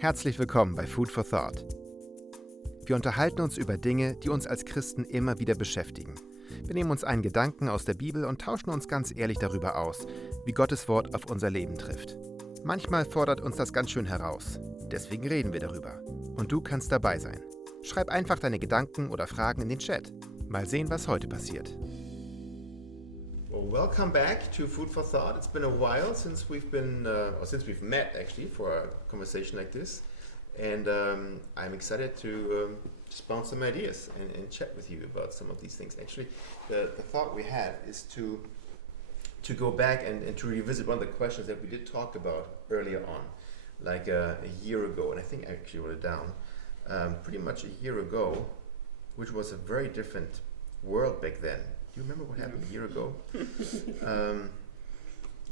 Herzlich willkommen bei Food For Thought. Wir unterhalten uns über Dinge, die uns als Christen immer wieder beschäftigen. Wir nehmen uns einen Gedanken aus der Bibel und tauschen uns ganz ehrlich darüber aus, wie Gottes Wort auf unser Leben trifft. Manchmal fordert uns das ganz schön heraus. Deswegen reden wir darüber. Und du kannst dabei sein. Schreib einfach deine Gedanken oder Fragen in den Chat. Mal sehen, was heute passiert. Well, welcome back to Food for Thought. It's been a while since we've met actually for a conversation like this, and I'm excited to just bounce some ideas and chat with you about some of these things. Actually, the thought we had is to go back and to revisit one of the questions that we did talk about earlier on, like a year ago, and I think I actually wrote it down. Pretty much a year ago, which was a very different world back then. Do you remember what happened a year ago?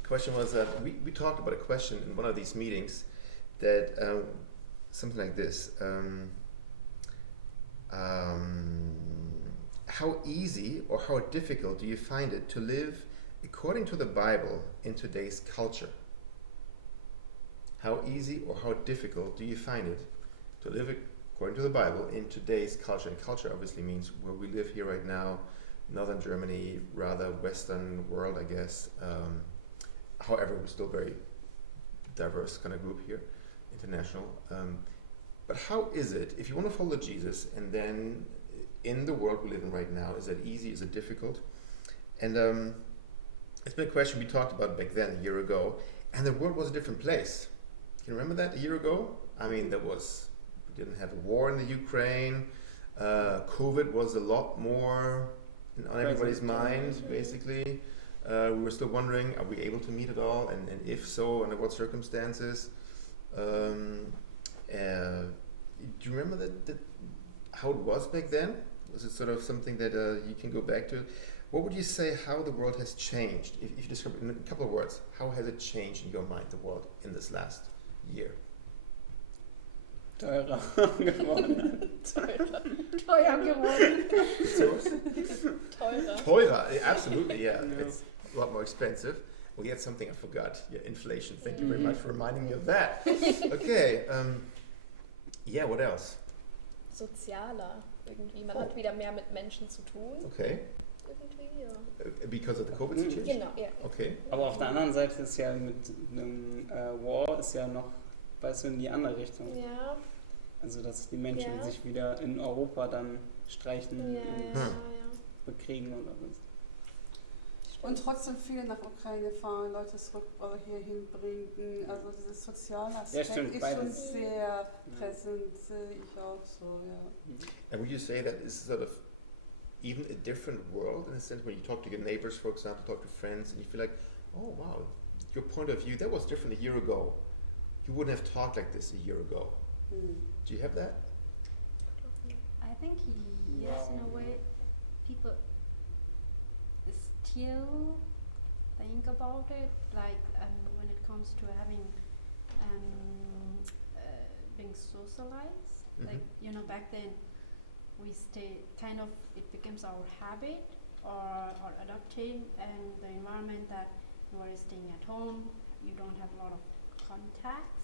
Question was we talked about a question in one of these meetings that something like this: how easy or how difficult do you find it to live according to the Bible in today's culture? How easy or how difficult do you find it to live according to the Bible in today's culture? And culture obviously means where we live here right now. Northern Germany, rather Western world, I guess. However, we're still very diverse kind of group here, international. But how is it, if you want to follow Jesus, and then in the world we live in right now, is that easy, is it difficult? And it's been a question we talked about back then, a year ago, and the world was a different place. Can you remember that a year ago? I mean, we didn't have a war in the Ukraine. COVID was a lot more on everybody's mind, basically. We were still wondering, are we able to meet at all? And if so, under what circumstances? Do you remember that how it was back then? Was it sort of something that you can go back to? What would you say how the world has changed? If you describe it in a couple of words, how has it changed in your mind, the world, in this last year? Teurer geworden. Teuer geworden. Teurer, absolutely, yeah. It's a lot more expensive. Well, yet something I forgot. Yeah, inflation. Thank you very much for reminding me of that. Okay, yeah, what else? Sozialer irgendwie. Man hat wieder mehr mit Menschen zu tun. Okay. Irgendwie, ja. Because of the COVID situation? Genau, ja. Okay. Aber auf der anderen Seite ist ja mit einem War ist ja noch, weißt du, in die andere Richtung. Ja. Also dass die Menschen sich wieder in Europa dann streichen und bekriegen oder was. Und trotzdem viele nach Ukraine fahren, Leute zurück oder hier hinbringen. Also dieses soziale Aspekt ist schon sehr präsent, sehe ich auch so, ja. And would you say that is sort of even a different world in a sense when you talk to your neighbors, for example, talk to friends, and you feel like, oh wow, your point of view, that was different a year ago. You wouldn't have talked like this a year ago. Do you have that? I think yes, in a way, people still think about it, like when it comes to having being socialized. Like, you know, back then we stay kind of, it becomes our habit or adopting and the environment that you are staying at home, you don't have a lot of contacts.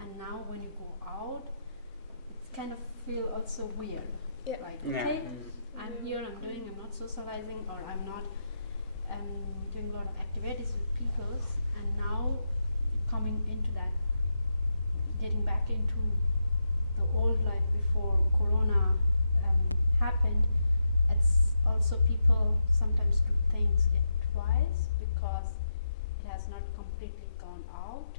And now when you go out, it's kind of feel also weird. Yeah. Like, okay, I'm here, I'm not socializing, or I'm not doing a lot of activities with people, and now coming into that, getting back into the old life before Corona happened, it's also people sometimes do things it twice because it has not completely gone out.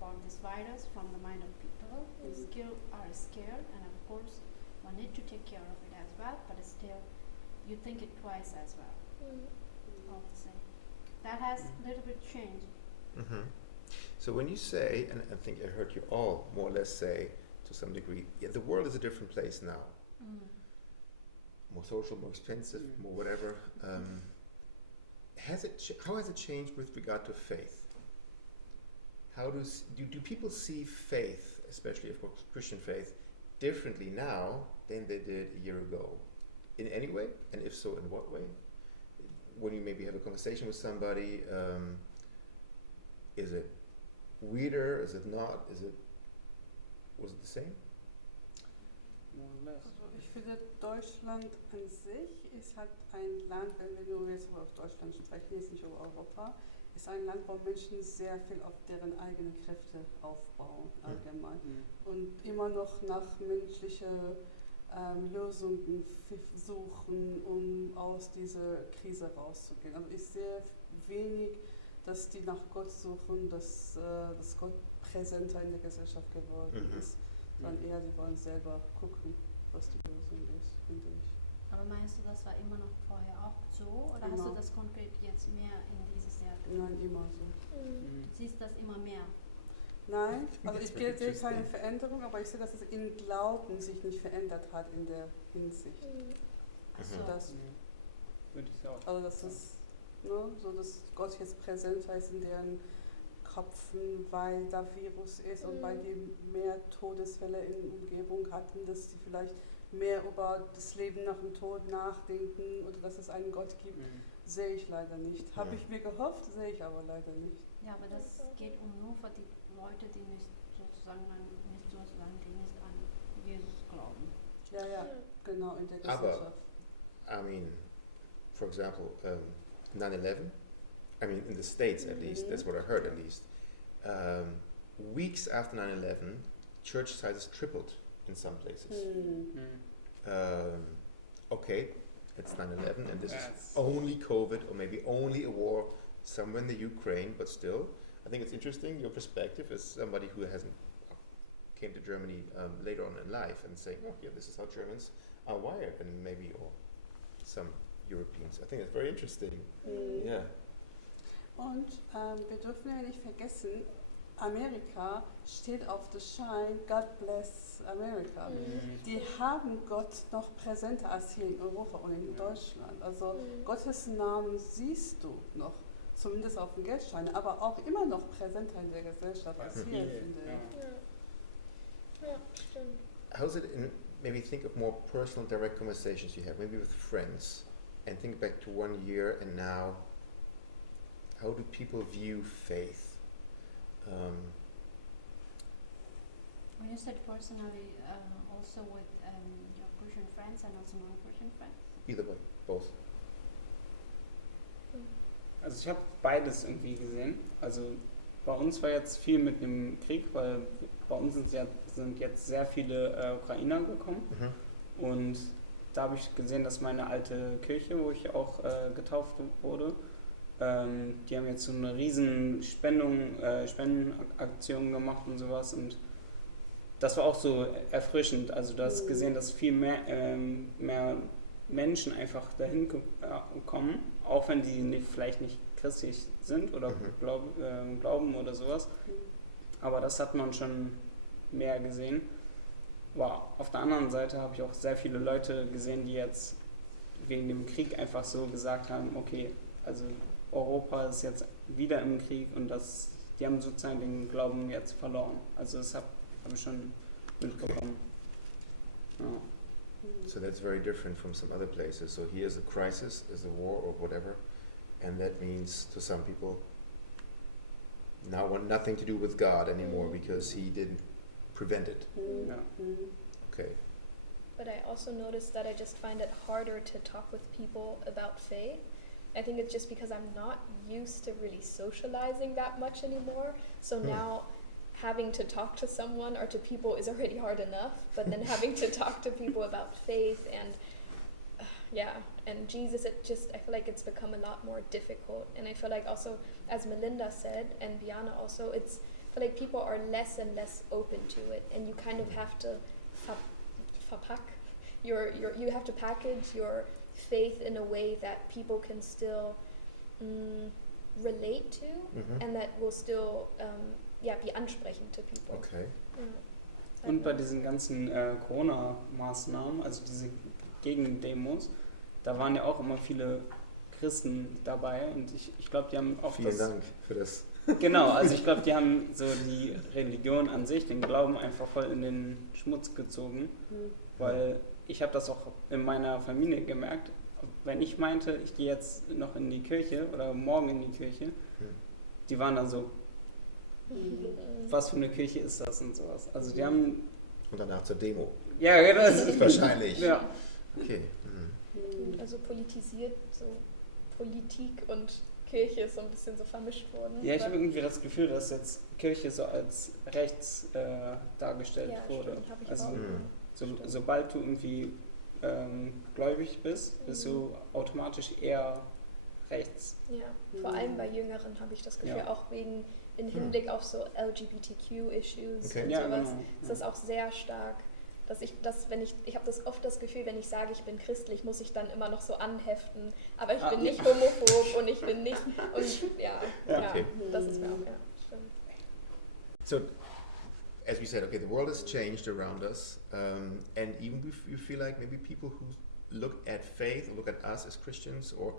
About this virus from the mind of people who still are scared, and of course one need to take care of it as well, but still you think it twice as well. I would say that has a little bit changed. So when you say, and I think I heard you all more or less say to some degree, yeah, the world is a different place now. More social, more expensive, more whatever. How has it changed with regard to faith? How do people see faith, especially of course Christian faith, differently now than they did a year ago? In any way? And if so, in what way? When you maybe have a conversation with somebody, is it weirder? Is it not? Was it the same? Also ich finde, Deutschland an sich ist halt ein Land, wenn wir nur jetzt über Deutschland sprechen, jetzt nicht über Europa, ist ein Land, wo Menschen sehr viel auf deren eigenen Kräfte aufbauen, allgemein. Und immer noch nach menschlichen Lösungen suchen, um aus dieser Krise rauszugehen. Also ich sehe wenig, dass die nach Gott suchen, dass Gott präsenter in der Gesellschaft geworden ist, sondern eher, die wollen selber gucken, was die Lösung ist, finde ich. Aber meinst du, das war immer noch vorher auch so? Oder Immer. hast du das konkret jetzt mehr in dieses Jahr getan? Nein, immer so. Du siehst das immer mehr? Nein, also ich sehe keine Veränderung, aber ich sehe, dass es im Glauben sich nicht verändert hat in der Hinsicht. Also Das, würde ich auch. also das ist, ne, so dass Gott jetzt präsenter ist in deren Köpfen, weil da Virus ist und weil die mehr Todesfälle in der Umgebung hatten, dass die vielleicht mehr über das Leben nach dem Tod nachdenken oder dass es einen Gott gibt, sehe ich leider nicht. Habe ich mir gehofft, sehe ich aber leider nicht. ja, aber das geht nur für die Leute, die nicht sozusagen die nicht an Jesus glauben. Ja, genau, in der Gesellschaft. I mean, for example, 9/11. I mean, in the States at least, that's what I heard at least. Weeks after 9/11, church sizes tripled in some places. Okay, it's 9/11 and this is only COVID or maybe only a war somewhere in the Ukraine, but still, I think it's interesting, your perspective as somebody who came to Germany later on in life and saying, oh yeah, this is how Germans are wired, and maybe or some Europeans. I think it's very interesting. Yeah. Und wir dürfen ja nicht vergessen, Amerika steht auf der Schein, God bless America. Die haben Gott noch präsenter als hier in Europa und in Deutschland. Also Gottes Namen siehst du noch, zumindest auf dem Geldschein, aber auch immer noch präsenter in der Gesellschaft als hier, finde ich. Ja, stimmt. How's it in, maybe think of more personal direct conversations you have, maybe with friends, and think back to 1 year and now. How do people view faith? When you said personally, also with your Christian friends and also non-Christian friends? Either way, both. Also ich habe beides irgendwie gesehen. Also bei uns war jetzt viel mit dem Krieg, weil bei uns sind jetzt sehr viele Ukrainer gekommen. Und da habe ich gesehen, dass meine alte Kirche, wo ich auch getauft wurde, die haben jetzt so eine riesen Spendenaktion gemacht und sowas, und das war auch so erfrischend. Also du hast gesehen, dass viel mehr Menschen einfach dahin kommen, auch wenn die vielleicht nicht christlich sind oder glauben oder sowas, aber das hat man schon mehr gesehen. Wow. Auf der anderen Seite habe ich auch sehr viele Leute gesehen, die jetzt wegen dem Krieg einfach so gesagt haben, okay, also Europa ist jetzt wieder im Krieg und die haben sozusagen den Glauben jetzt verloren. Also das habe ich schon mitbekommen. Ja. So that's very different from some other places. So here's a crisis, there's a war or whatever, and that means to some people now want nothing to do with God anymore because he didn't prevent it. Ja. Okay. But I also noticed that I just find it harder to talk with people about faith. I think it's just because I'm not used to really socializing that much anymore. So now having to talk to someone or to people is already hard enough, but then having to talk to people about faith and and Jesus, I feel like it's become a lot more difficult. And I feel like also, as Melinda said, and Biana also, I feel like people are less and less open to it, and you kind of have to you have to package your faith in a way that people can still relate to, and that will still be ansprechend to people. Okay. Und bei diesen ganzen Corona-Maßnahmen, also diese Gegendemos, da waren ja auch immer viele Christen dabei, und ich glaube, die haben auch Vielen Dank für das. Genau, also ich glaube, die haben so die Religion an sich, den Glauben einfach voll in den Schmutz gezogen, weil ich habe das auch in meiner Familie gemerkt, wenn ich meinte, ich gehe jetzt noch in die Kirche oder morgen in die Kirche, die waren dann so, was für eine Kirche ist das und sowas. Also die haben... Und danach zur Demo. Ja, genau. Wahrscheinlich. Ja. Okay. Also politisiert, so Politik und Kirche ist so ein bisschen so vermischt worden. Ja, ich habe irgendwie das Gefühl, dass jetzt Kirche so als rechts dargestellt wurde. Stimmt, hab ich Also auch. sobald du irgendwie gläubig bist, bist du automatisch eher rechts. Ja, vor allem bei Jüngeren habe ich das Gefühl, Ja. auch wegen in Hinblick auf so LGBTQ-Issues Okay. und Ja, sowas, genau. ist das auch sehr stark, dass ich habe das oft das Gefühl, wenn ich sage, ich bin christlich, muss ich dann immer noch so anheften, aber ich bin nicht homophob und ich bin nicht, und ja, Okay. das ist mir auch, ja, stimmt. So, as we said, okay, the world has changed around us, and even if you feel like maybe people who look at faith or look at us as Christians or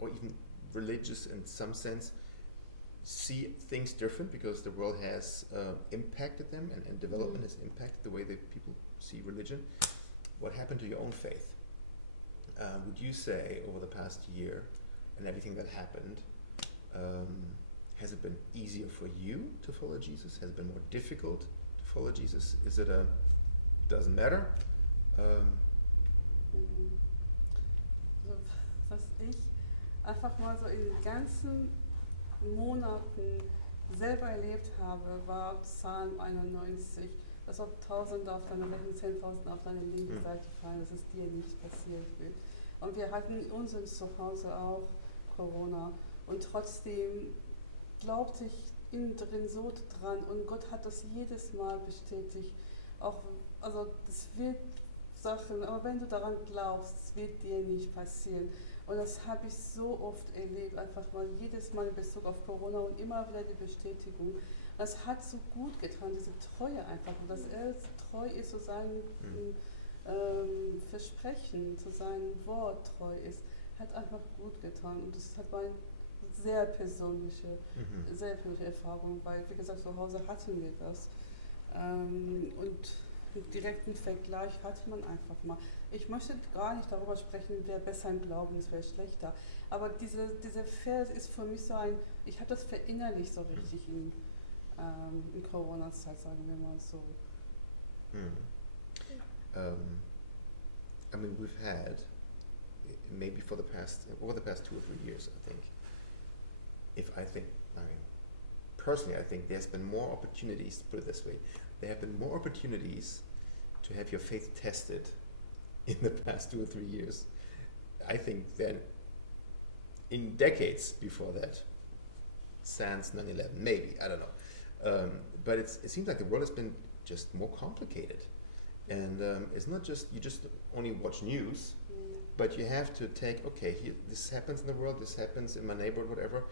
even religious in some sense see things different because the world has impacted them and development has impacted the way that people see religion. What happened to your own faith? Would you say over the past year and everything that happened, has it been easier for you to follow Jesus? Has it been more difficult to follow Jesus? Is it doesn't matter? So, was ich einfach mal so in den ganzen Monaten selber erlebt habe, war Psalm 91, dass ob Tausende auf deiner rechten, 10.000 auf deiner linken Seite fallen, dass es dir nicht passieren wird. Und wir hatten in unserem Zuhause auch Corona und trotzdem glaubte ich innen drin so dran und Gott hat das jedes Mal bestätigt. Auch, also das wird Sachen, aber wenn du daran glaubst, es wird dir nicht passieren. Und das habe ich so oft erlebt, einfach mal jedes Mal in Bezug auf Corona und immer wieder die Bestätigung. Das hat so gut getan, diese Treue einfach, und dass er treu ist zu seinen Versprechen, zu seinem Wort treu ist, hat einfach gut getan. Und das hat meine sehr persönliche Erfahrung, weil, wie gesagt, zu Hause hatten wir das. Und einen direkten Vergleich hatte man einfach mal. Ich möchte gar nicht darüber sprechen, wer besser im Glauben ist, wer schlechter. Aber dieser Vers ist für mich so ein, ich habe das verinnerlicht so richtig in Corona-Zeit, sagen wir mal so. I mean, we've had, maybe over the past 2 or 3 years, I think, personally, I think there's been more opportunities, to put it this way, there have been more opportunities to have your faith tested in the past 2 or 3 years, I think, than in decades before that. Sans 9/11, maybe, I don't know. But it seems like the world has been just more complicated. And it's not just, you just only watch news, but you have to take, okay, this happens in the world, this happens in my neighborhood, whatever,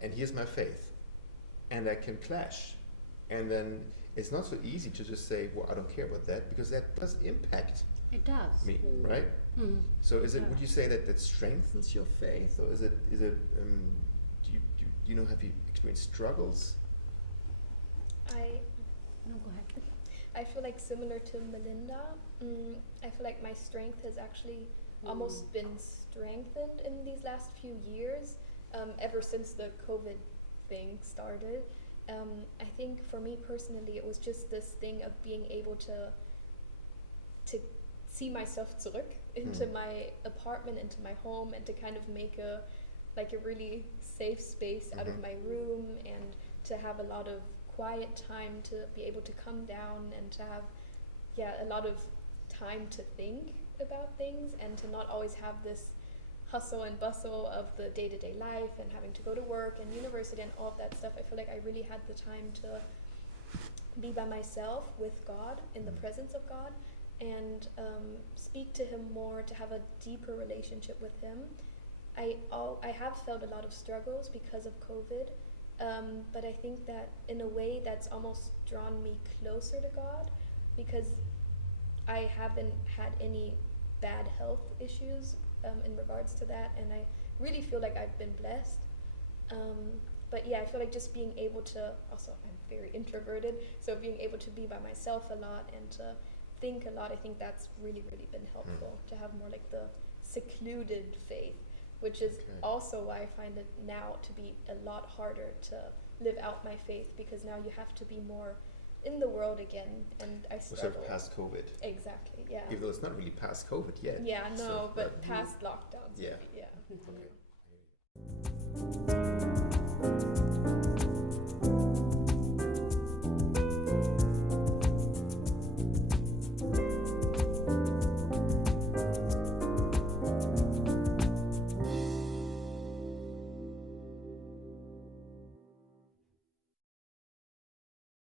and here's my faith. And that can clash. And then it's not so easy to just say, well, I don't care about that, because that does impact It does. me, right? So is it, would you say that strengthens your faith, or is it do you know, have you experienced struggles? No, go ahead. I feel like similar to Melinda, I feel like my strength has actually almost been strengthened in these last few years, ever since the COVID thing started. I think for me personally, it was just this thing of being able to see myself zurück into my apartment, into my home, and to kind of make a really safe space out of my room, and to have a lot of quiet time to be able to come down and to have a lot of time to think about things, and to not always have this hustle and bustle of the day-to-day life and having to go to work and university and all of that stuff. I feel like I really had the time to be by myself with God, in the presence of God, and speak to Him more, to have a deeper relationship with Him. I have felt a lot of struggles because of COVID, but I think that in a way that's almost drawn me closer to God, because I haven't had any bad health issues in regards to that, and I really feel like I've been blessed. But yeah, I feel like just being able to, also I'm very introverted, so being able to be by myself a lot and to think a lot, I think that's really, really been helpful, to have more like the secluded faith, which is also why I find it now to be a lot harder to live out my faith, because now you have to be more in the world again, and I We're struggle. sort of past COVID. Exactly, yeah. Even though it's not really past COVID yet. Yeah, no, So, but past lockdowns. Yeah. Maybe, yeah. Okay.